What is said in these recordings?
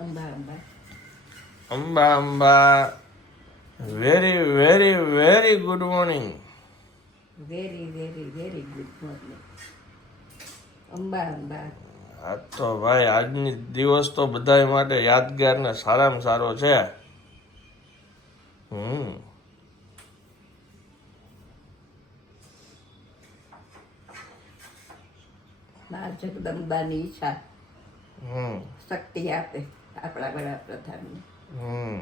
Amba Amba. Amba Amba. Very very very good morning very very very good morning Amba Amba. આ તો ભાઈ આજની દિવસ તો બધા માટે યાદગાર ને સારામાં સારો છે. હમ. મા જગદંબાની ઈચ્છા હમ. શક્તિ આપે. આપણા વડાપ્રધાનને હમ.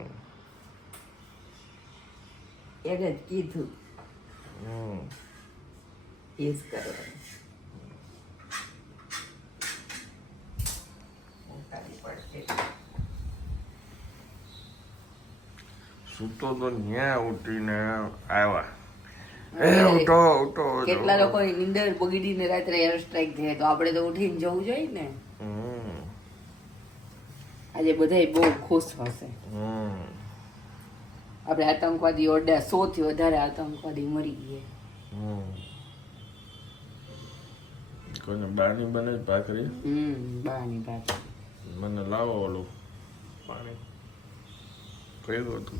એને જ કીધું. એ જ કરવાનું. સૂતો તો ન્યા ઉઠીને આવ્યા. એ ઉઠો ઉઠો કેટલા લોકો નીંદર બગડીને રાત્રે એર સ્ટ્રાઇક થાય તો આપણે તો ઉઠીને જવું જોઈએ ને. આજે બધા બહુ ખુશ હશે. હમ. આપણે આતંકવાદી ઓરડા સો થી વધારે આતંકવાદી મરી ગયા. કોઈને બાની બને ભાખરી? હમ બાની ભાખરી. મને લાવો ઓલું પાણી. કહ્યું હતું.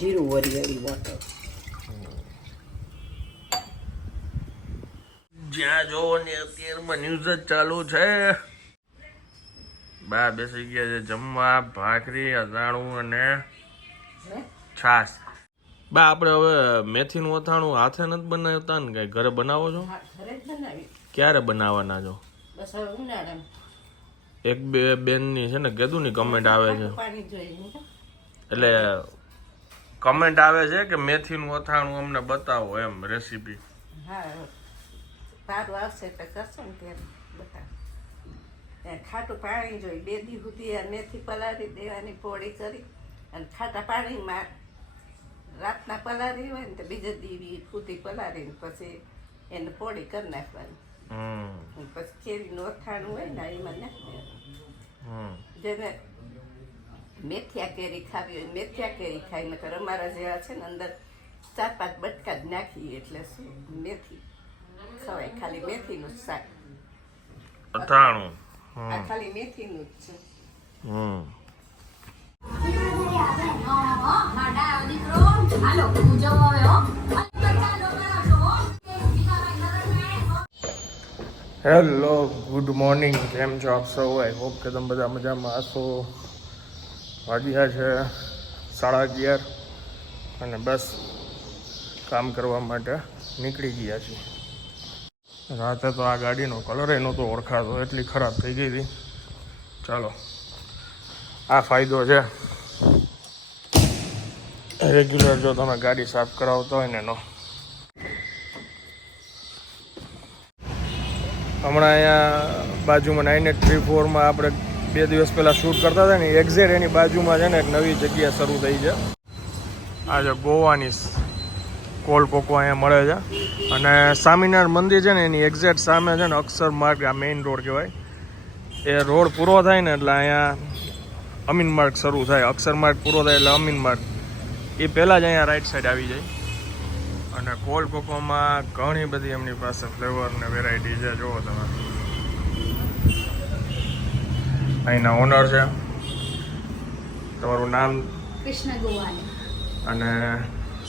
જીરું વરી વરી વોટર જ્યાં જોવો ને અત્યારમાં ન્યૂઝ જ ચાલુ છે. બા બેસી ગયા છે જમવા ભાખરી અથાણું અને છાશ. બા આપણે હવે મેથીનું અથાણું હાથે નથી બનાવતા ને કઈ? ઘરે બનાવો છો? ક્યારે બનાવવાના છો? એક બે બેનની છે ને કીધું ની કમેન્ટ આવે છે. એટલે કમેન્ટ આવે છે કે મેથીનું અથાણું અમને બતાવો એમ રેસીપી હા સારું આવશે તો કરશું ને ત્યારે બધા. ખાટું પાણી જોઈ બે દી સુધી મેથી પલાળી દેવાની પોળી કરી અને ખાટા પાણીમાં રાતના પલાળી હોય ને તો બીજા દીવી ફૂટી પલાળીને પછી એને પોળી કરી નાખવાની. પછી કેરીનું અથાણું હોય ને એમાં નાખી જેને મેથિયા કેરી ખાવી હોય મેથિયા કેરી ખાઈ નકર અમારા જેવા છે ને અંદર ચાર પાંચ બટકા જ નાખીએ એટલે શું? મેથી. ખવાય ખાલી મેથીનું જ શાક અથાણું. આ ખાલી મેથીનું જ છે. હમ. હેલો ગુડ મોર્નિંગ કેમ છો આપ સૌ? આઈ હોપ કે તમે બધા મજામાં હશો. વાગ્યા છે સાડા અગિયાર અને બસ કામ કરવા માટે નીકળી ગયા છીએ. રાતે તો આ ગાડીનો કલર એ નહોતો ઓળખાતો, એટલી ખરાબ થઈ ગઈ હતી. ચાલો, આ ફાયદો છે. રેગ્યુલર જો તમે ગાડી સાફ કરાવતા હોય ને એનો. હમણાં અહીંયા બાજુમાં નાઇન એટ થ્રી ફોરમાં આપણે બે દિવસ પહેલાં શૂટ કરતા હતા ને એક્ઝેટ એની બાજુમાં છે ને એક નવી જગ્યા શરૂ થઈ છે. આ છે ગોવાની કોલ કોકો અહીંયા મળે છે. અને સ્વામિનારાયણ મંદિર છે ને એની એક્ઝેક્ટ સામે છે ને અક્ષર માર્ગ આ મેઇન રોડ કહેવાય. એ રોડ પૂરો થાય ને એટલે અહીંયા અમીન માર્ગ શરૂ થાય. અક્ષર માર્ગ પૂરો થાય એટલે અમીન માર્ગ. એ પહેલાં જ અહીંયા રાઈટ સાઈડ આવી જાય. અને કોલ કોકોમાં ઘણી બધી એમની પાસે ફ્લેવર ને વેરાયટી છે. જુઓ તમે. અહીંના ઓનર છે. તમારું નામ? કૃષ્ણ ગોવાણી અને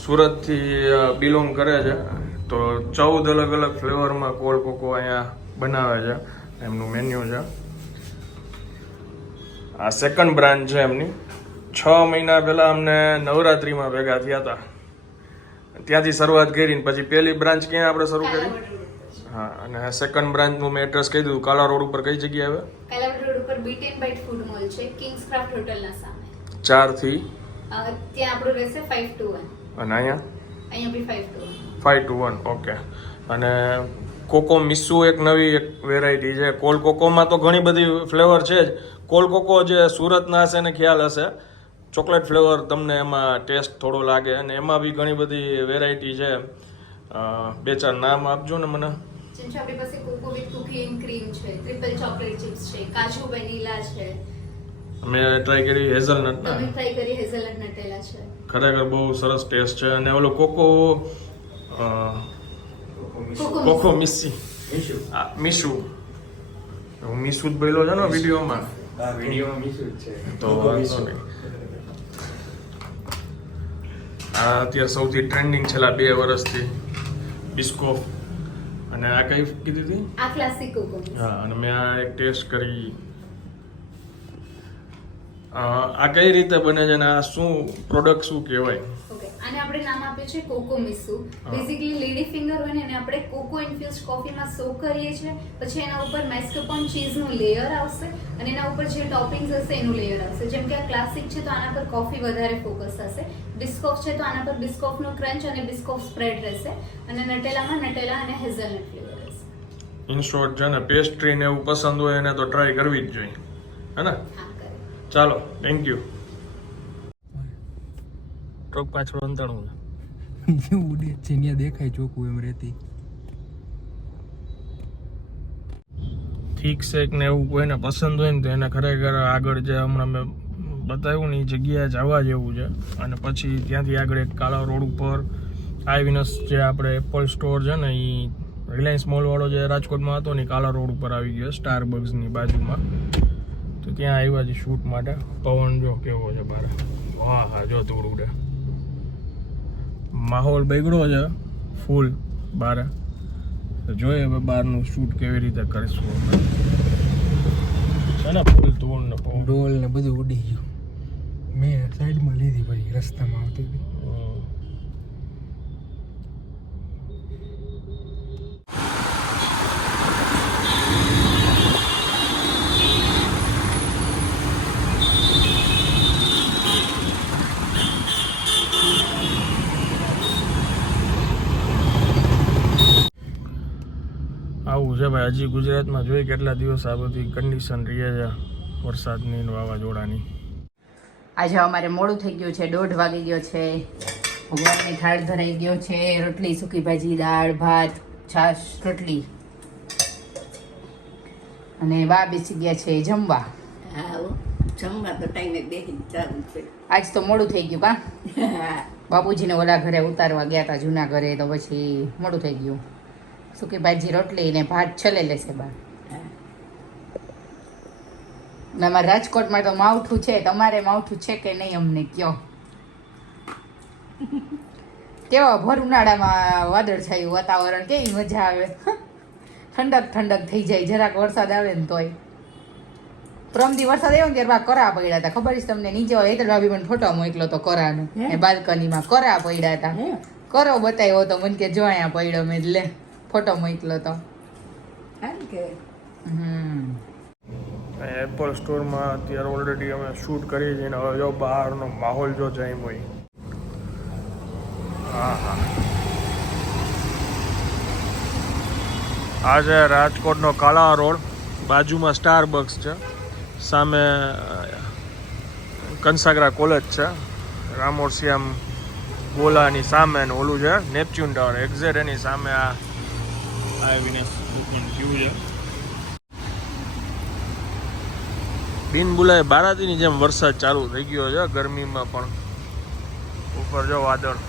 સુરતથી બિલોંગ કરે છે. તો ચૌદ અલગ અલગ ફ્લેવરમાં કોલ કોકો અહીંયા બનાવે છે. એમનું મેન્યુ છે. આ સેકન્ડ બ્રાન્ચ છે એમની. છ મહિના પહેલાં અમને નવરાત્રિમાં ભેગા થયા હતા. ત્યાંથી શરૂઆત કરીને પછી પહેલી બ્રાન્ચ ક્યાં આપણે શરૂ કરી? હા અને સેકન્ડ બ્રાન્ચનું મેં એડ્રેસ કહી દીધું. કાલા રોડ ઉપર કઈ જગ્યાએ આવે? કાલા રોડ ઉપર beat and bite food mall છે. કિંગ્સ ક્રાફ્ટ હોટલના સામે. ચારથી? ત્યાં આપણું રહેશે ફાઇવ ટુ વન અને અહીંયા? ફાઈવ ટુ વન ઓકે અને કોકો મિસુ એક નવી એક વેરાયટી છે. કોલ કોકોમાં તો ઘણી બધી ફ્લેવર છે જ. કોલ કોકો જે સુરતના હશે ને ખ્યાલ હશે. ચોકલેટ ફ્લેવર તમને એમાં ટેસ્ટ થોડો લાગે. અને એમાં બી ઘણી બધી વેરાયટી છે. બે ચાર નામ આપજો ને મને. આપણી પાસે coco with cookie and cream છે ટ્રિપલ ચોકલેટ ચિપ્સ છે કાજુ વેનીલા છે. મેં ટ્રાય કરી હેઝલનટ ટ્રાય કરી હેઝલનટ નટેલા છે. ખરેખર બહુ સરસ ટેસ્ટ છે અને ઓલો કોકો કોકો કોકો મિસ્સી. મિસુ. મીસુ. હું મિસુદ બોલ્યો છે ને વિડીયોમાં? આ વિડીયોમાં મીઠું જ છે. તો નહીં. આ અત્યારે સૌથી ટ્રેન્ડિંગ છેલ્લા બે વર્ષથી બિસ્કોફ અને આ કઈ કીધી હતી? આ ક્લાસિક કોકો હા અને મેં આ એક ટેસ્ટ કરી. આ કઈ રીતે બને છે અને આ શું પ્રોડક્ટ શું કહેવાય? ઓકે આને આપણે નામ આપ્યું છે coco misu. Basically lady finger હોય ને એને આપણે કોકો ઇન્ફ્યુઝ કોફીમાં સોક કરીએ છીએ. પછી એના ઉપર મેસ્કોપોન ચીઝનું લેયર આવશે અને એના ઉપર જે ટોપિંગ્સ હશે એનું લેયર આવશે. જેમ કે આ ક્લાસિક છે તો આના પર કોફી વધારે ફોકસ થશે બિસ્કોફ છે તો આના પર બિસ્કોફનો ક્રંચ અને બિસ્કોફ સ્પ્રેડ રહેશે. અને નટેલામાં નટેલા અને હેઝલનટ ફ્લેવર રહેશે. ઇન શોર્ટ છે ને પેસ્ટ્રી ને એવું પસંદ હોય એને તો ટ્રાય કરવી જ જોઈએ. હે ને? ચાલો થેન્ક યુ ટ્રક પાછળ અંતરણું છે. ઉડે છે ત્યાં દેખાય ચોખ્ખું એમ રહેતી. ઠીક છે ને એવું કોઈને પસંદ હોય ને તો એને ખરેખર આગળ જે હમણાં મેં બતાવ્યું ને એ જગ્યાએ જવા જેવું છે. અને પછી ત્યાંથી આગળ એક કાળા રોડ ઉપર આઈવિનસ જે આપણે એપલ સ્ટોર છે ને એ રિલાયન્સ મોલવાળો જે રાજકોટમાં હતો ને કાળા રોડ ઉપર આવી ગયો સ્ટાર બગ્સની બાજુમાં. ત્યાં આવ્યા છે શૂટ માટે? પવન જો કેવો છે બાર હા હા જો ધૂળ ઉડે. માહોલ બગડો છે ફૂલ બારે. તો જોઈએ હવે બહારનું શૂટ કેવી રીતે કરીશું છે ને ફૂલ ધૂળ ને પવન. ડોલ ને બધું ઉડી ગયું. મેં સાઈડમાં લીધી ભાઈ રસ્તામાં આવતી હતી હમ. આવું છે ભાઈ હજી ગુજરાતમાં જોઈ કેટલા દિવસ આ બધી કન્ડિશન રહે છે વરસાદની વાવાઝોડાની. આજે અમારે મોડું થઈ ગયું છે દોઢ વાગી ગયો છે. ભગવાનની થાળ ધરાઈ ગયો છે રોટલી સૂકી ભાજી દાળ ભાત છાશ રોટલી. અને બા બેસી ગયા છે જમવા. જમવા તો ટાઈમે બેસી આજ તો મોડું થઈ ગયું કા બાપુજીને ઓલા ઘરે ઉતારવા ગયા હતા જૂના ઘરે તો પછી મોડું થઈ ગયું. સૂકી ભાજી રોટલી ને ભાત છલે લેશે બા. અમારે રાજકોટમાં તો માવઠું છે તમારે માવઠું છે કે નહીં અમને કયો? કેવા ભર ઉનાળામાં વાદળછાયું વાતાવરણ કેવી મજા આવે. ઠંડક ઠંડક થઈ જાય જરાક વરસાદ આવે ને તોય. પ્રમદી વરસાદ આવ્યો ત્યારે બા કરા પડ્યા હતા. ખબર છે તમને? નીચે હેતલ ભાભી મને ફોટો મોકલો તો કરાનો. બાલ્કનીમાં કરા પડ્યા હતા. કરો બતાવ્યો તો મને કે જો અહીંયા પડ્યો મેં લે ફોટો મોકલો તો. એપલ સ્ટોરમાં અત્યારે ઓલરેડી અમે શૂટ કરી છે હવે જો બહારનો માહોલ જો જામ હોય હા હા આજે રાજકોટનો કાળા રોડ બાજુમાં સ્ટાર બક્સ છે સામે કંસાગરા કોલેજ છે રામોરસિયામ ગોલાની સામે ને ઓલું છે નેપચ્યુન ટાવર એક્ઝેટ એની સામે આ આવીને દુકાન થયું છે? બિન બોલાય બારાતીની જેમ વરસાદ ચાલુ થઈ ગયો છે, ગરમીમાં પણ. ઉપર જો વાદળ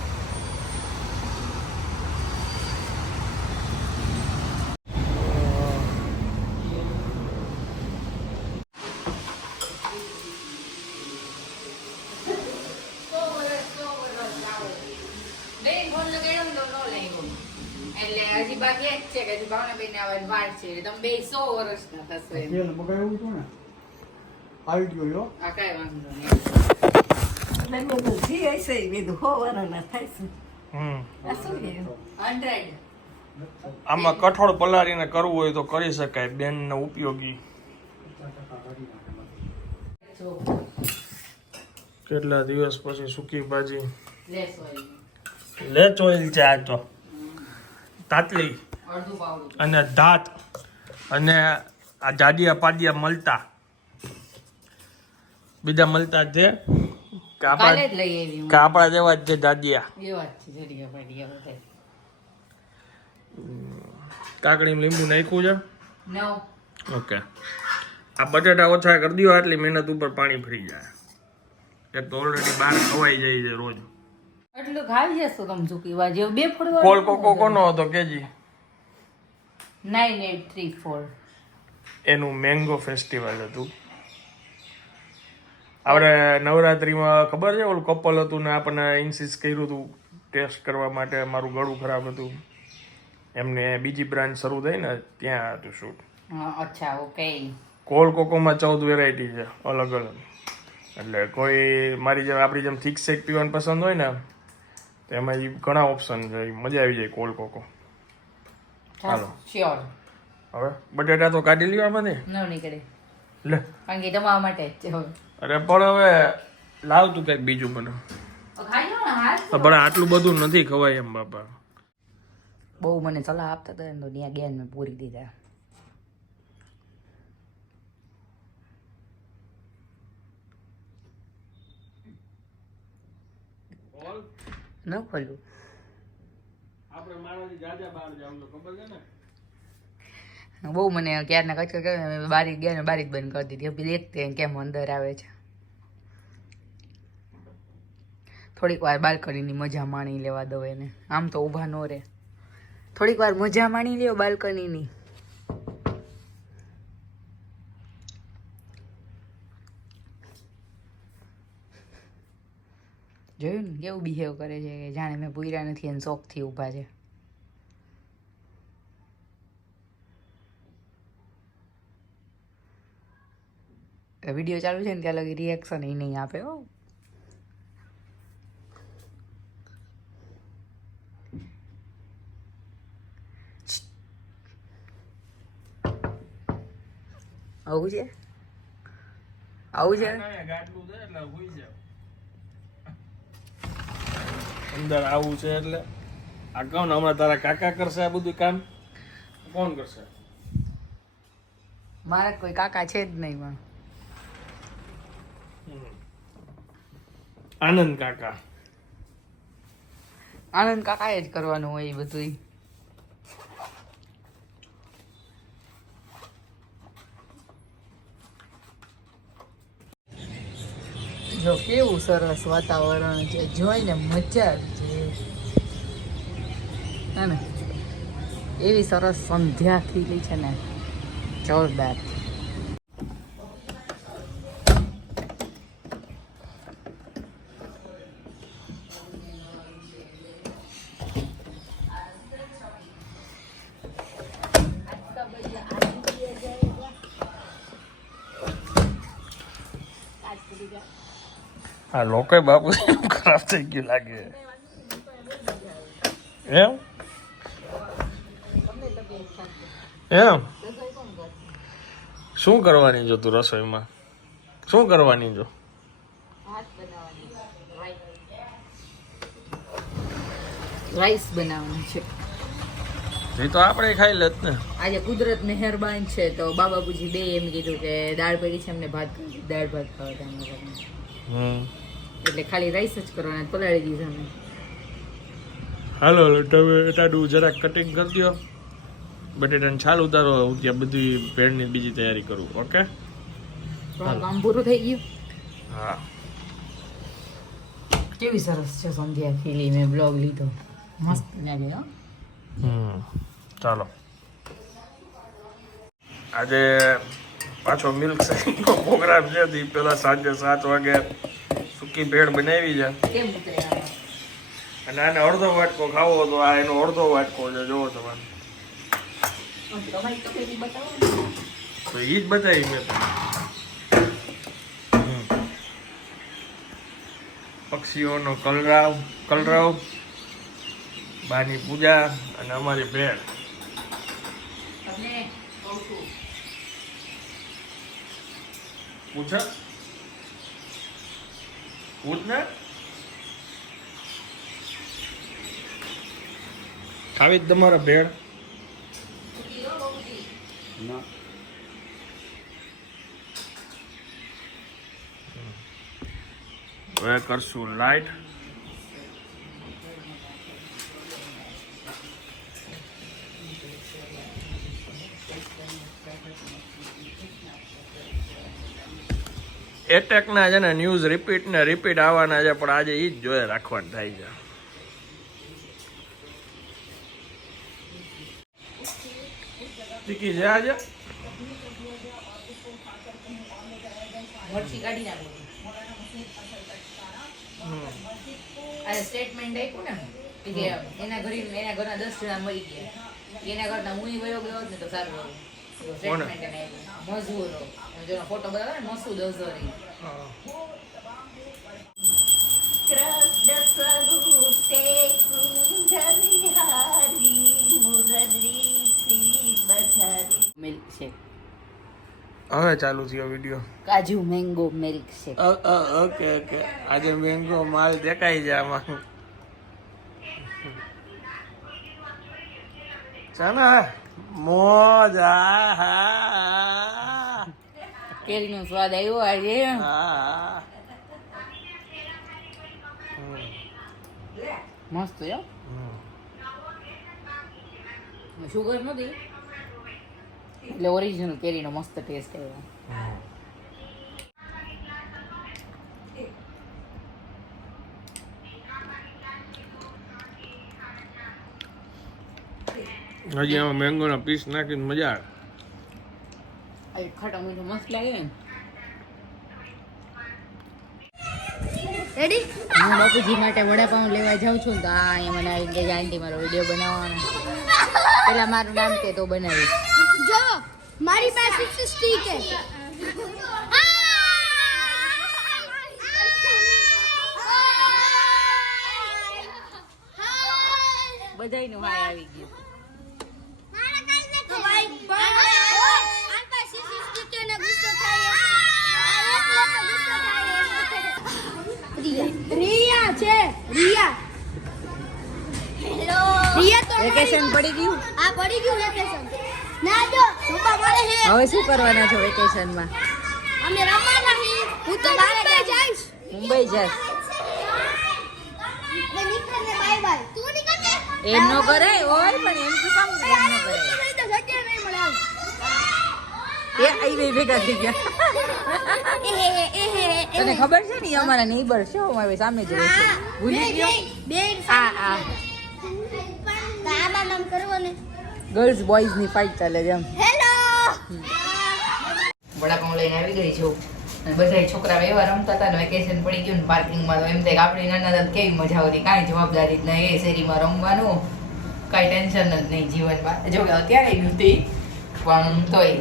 બેન ફોન લગાડ્યો ને તો નો લાગ્યો એટલે જ છે કે ને આવવાની વાર છે. તમે બે સો વર્ષના થશો તેલ બગાડ્યું હતું ને? આવી ગયો યો આ કાંઈ વાંધો નહીં. એટલે બધું જી હશે એ હો વારોના થાય છે હમ શું હંડ્રેડ. આમાં કઠોળ પલાળીને કરવું હોય તો કરી શકાય બેનને ઉપયોગી. કેટલા દિવસ પછી સૂકી ભાજી? લેચ ઓઇલ છે આ તો. તાતલી. અને દાંત અને આ જાડિયા પાડિયા મળતા બીજા મળતા જે છે કે આપણા જ લઈ આવી કે આપણા જેવા જ છે દાદિયા કાકડીમાં લીંબુ નાખ્યું છે? ઓકે. આ બટેટા ઓછા કરી દો આટલી મહેનત ઉપર પાણી ફરી જાય. એક તો ઓલરેડી બહાર ખવાઈ જાય છે રોજ. એટલું ખાઈ જશો તમે ચૂકી બાજુ બે ફોડવા કોલ કોકો કોનો હતો KG? Nine eight three four એનું મેંગો ફેસ્ટિવલ હતું. આપણે નવરાત્રિમાં ખબર છે ઓલું કપલ હતું ને આપણને ઇન્સિસ કર્યું હતું ટેસ્ટ કરવા માટે મારું ગળું ખરાબ હતું. એમને બીજી બ્રાન્ચ શરૂ થઈ ને ત્યાં હતું શૂટ અચ્છા ઓકે. કોલ કોકોમાં ચૌદ વેરાયટી છે અલગ અલગ. એટલે કોઈ મારી જેમ આપણી જેમ થીક શેક પીવાનું પસંદ હોય ને તો એમાં ઈ ઘણા ઓપ્શન છે મજા આવી જાય કોલ કોકો. હાલો. શ્યોર હવે બટેટા તો કાઢી લેવા આમાંથી ન નીકળે. લે. કારણ કે તમારા માટે જ હવે. અરે પણ હવે લાવ તું કંઈક બીજું મને. ખાઈ લો ને હાલ. પણ આટલું બધું નથી ખવાય એમ બાપા. બહુ મને સલાહ આપતા હતા તો ત્યાં ગયા મેં પૂરી દીધા. ન ખોલ્યું આપણે મારાથી જાજા બહાર જાવ તો ખબર છે ને બહુ મને ક્યારના કચકચ કરે બારી ગયા ને, બારી જ બંધ કરી દીધી. પેલી દેખતે કેમ અંદર આવે છે. થોડીક વાર બાલ્કનીની મજા માણી લેવા દો એને. આમ તો ઊભા ન રહે. થોડીક વાર મજા માણી લ્યો બાલ્કનીની. જોયું ને? કેવું બિહેવ કરે છે કે જાણે મેં પૂર્યા નથી અને શોખથી ઊભા છે? વીડિયો ચાલુ છે ને ત્યાં લગી રિએક્શન એ નહીં આપે હો. આવું છે? આવું છે? છે એટલે હોય જાવ અંદર આવું છે એટલે આ ને હમણાં તારા કાકા કરશે આ બધું કામ? કોણ કરશે? મારા કોઈ કાકા છે જ નહીં પણ. આનંદ કાકા. આનંદ કાકાએ જ કરવાનું હોય એ બધું જો કેવું સરસ વાતાવરણ છે, જોઈને મજા આવી ને? એવી સરસ સંધ્યા થયેલી છે ને, જોરદાર. આ લોકો બાપુ ખરાબ થઈ ગયું લાગે. એમ? એમ? શું કરવાની જો તું રસોઈમાં? શું કરવાની જો? રાઈસ બનાવવાનું છે. એ તો આપણે ખાઈ લેત ને. આજે કુદરત મહેરબાન છે તો બાબાબુજી બે એમ કીધું કે દાળ પડી છે એમને ભાત દાળ ભાત ખાવા હમ. એટલે ખાલી રાઈસ જ કરવાના પલાળી દીધા મેં હાલો ટાડું જરાક કટિંગ કરી દો બટેટાને છાલ ઉતારો હું ત્યાં બધી ભેળની બીજી તૈયારી કરું ઓકે? કામ પૂરું થઈ ગયું? હા. કેવી સરસ છે સંધ્યા ખીલી મેં બ્લોગ લીધો. મસ્ત લાગે હો. હમ ચાલો. આજે પાછો મિલ્ક શેકનો પ્રોગ્રામ છે પેલા સાંજે સાત વાગે સૂકી ભેળ બનાવી છે? અને આને અડધો વાટકો ખાવો તો આ એનો અડધો વાટકો છે જોવો તમે. તમારી. તો એ જ બતાવી મેં પક્ષીઓનો કલરાવ કલરાવ બાની પૂજા અને અમારી ભેળ. પૂછ પૂછ ને ખાવી જ તમારે ભેળ. ના. હવે કરશું લાઈટ એટેકના છે ને ન્યૂઝ રિપીટ ને રિપીટ આવવાના છે પણ આજે એ જ જોઈએ રાખવાનું થાય છે. ટીકી આજે? સ્ટેટમેન્ટ આપ્યું ને કે એના ઘરે એના ઘરના દસ જણા મરી ગયા. એના કરતા હું વયો ગયો ને તો સારું સ્ટેટમેન્ટ મજૂરો જેનો ફોટો ને મસૂદ અઝહરી. મુરલી બધારી મિલ્ક શેક હવે ચાલુ થયો વીડિયો કાજુ mango milk shake okay okay. આજે મેંગો માલ દેખાઈ જાય આમાં. ચાલો મોજ આ હા. કેરીનો સ્વાદ આવ્યો આજે હા મસ્ત છે શુગર નથી એટલે ઓરિજિનલ કેરીનો મસ્ત ટેસ્ટ આવ્યો હજી આમાં મેંગોના પીસ નાખીને મજા આવે ખાટા મીઠું મસ્ત લાગે ને. રેડી હું બાપુજી માટે વડાપાઉં લેવા જાઉં છું તો આ અહીંયા મને આવી કે આંટી મારો વીડિયો બનાવવાનો. પેલા મારું નામ કે તો બનાવીશ જો મારી પાસે સ્ટીક છે. બધાયનું હાય આવી ગયું રિયા છે રિયા રિયા તો વેકેશન પડી ગયું આ પડી ગયું વેકેશન ના જો સુપા મળે છે. હવે શું કરવાના છો વેકેશનમાં અમે રમવાના છીએ હું તો મુંબઈ જઈશ. મુંબઈ નીકળને એમ નો કરાય હોય પણ એમ શું કામ એમ નો એ ભેગા થઈ ગયા. તને ખબર છે ને અમારા નેબર છે અમારી સામે જ રહે છે. ભૂલી ગયો? બે આ આ આમાં નામ કરવાનું ગર્લ્સ બોયઝની ફાઇટ ચાલે છે એમ. હેલો વડાપાઉં લઈને આવી ગઈ છું. અને બધા છોકરા એવા રમતા હતા ને વેકેશન પડી ગયું ને પાર્કિંગમાં તો એમ થાય કે આપણે નાના હતા કેવી મજા આવતી. કાંઈ જવાબદારી જ નહીં એ શેરીમાં રમવાનું. કાંઈ ટેન્શન જ નહીં જીવનમાં. જો કે અત્યારે નથી પણ તોય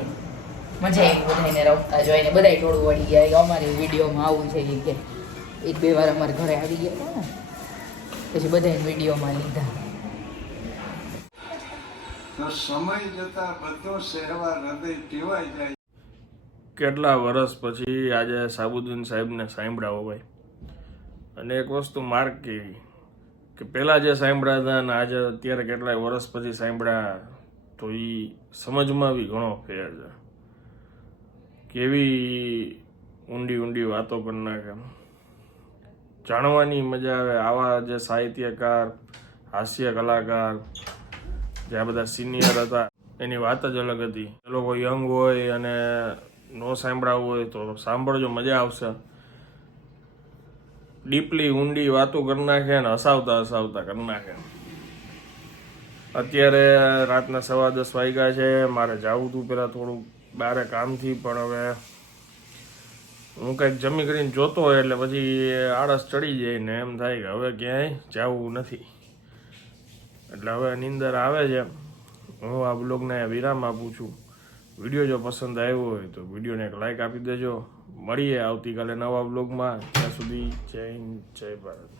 મજા આવી બધાને રમતા જોઈને. બધાય ટોળું વળી ગયા. અમારી વિડીયોમાં આવું છે કે એક બે વાર અમારે ઘરે આવી ગયા હતા ને. પછી બધાને વિડીયોમાં લીધા. તો સમય જતા બધો સહેવા હૃદય ટેવાઈ જાય. કેટલા વર્ષ પછી આજે સાબુદ્દીન સાહેબને સાંભળાવો ભાઈ? અને એક વસ્તુ માર્ક કેવી? કે પહેલાં જે સાંભળ્યા હતા અને આજે અત્યારે કેટલાય વર્ષ પછી સાંભળ્યા, તો એ સમજમાં બી ઘણો ફેર છે. કેવી ઊંડી ઊંડી વાતો કરી. નાખે જાણવાની મજા આવે આવા જે સાહિત્યકાર, હાસ્ય કલાકાર જે આ બધા સિનિયર હતા, એની વાત જ અલગ હતી. એ લોકો યંગ હોય અને નો સાંભળાવું હોય તો સાંભળજો, મજા આવશે. ડીપલી ઊંડી વાતો કરી નાખે અને હસાવતા હસાવતા કરી નાખે. અત્યારે રાતના સવા દસ વાગ્યા છે, મારે જવું હતું પેલા થોડુંક બારે કામથી, પણ હવે હું કંઈક જમી કરીને જોતો હોય એટલે પછી આળસ ચડી જાય ને એમ થાય કે હવે ક્યાંય જવું નથી. એટલે હવે નિંદર આવે છે. હું આ બ્લોગને વિરામ આપું છું. વીડિયો જો પસંદ આવ્યો હોય તો વિડીયોને એક લાઇક આપી દેજો. મળીએ આવતીકાલે નવા બ્લોગમાં. ત્યાં સુધી જય હિન્દ, જય ભારત.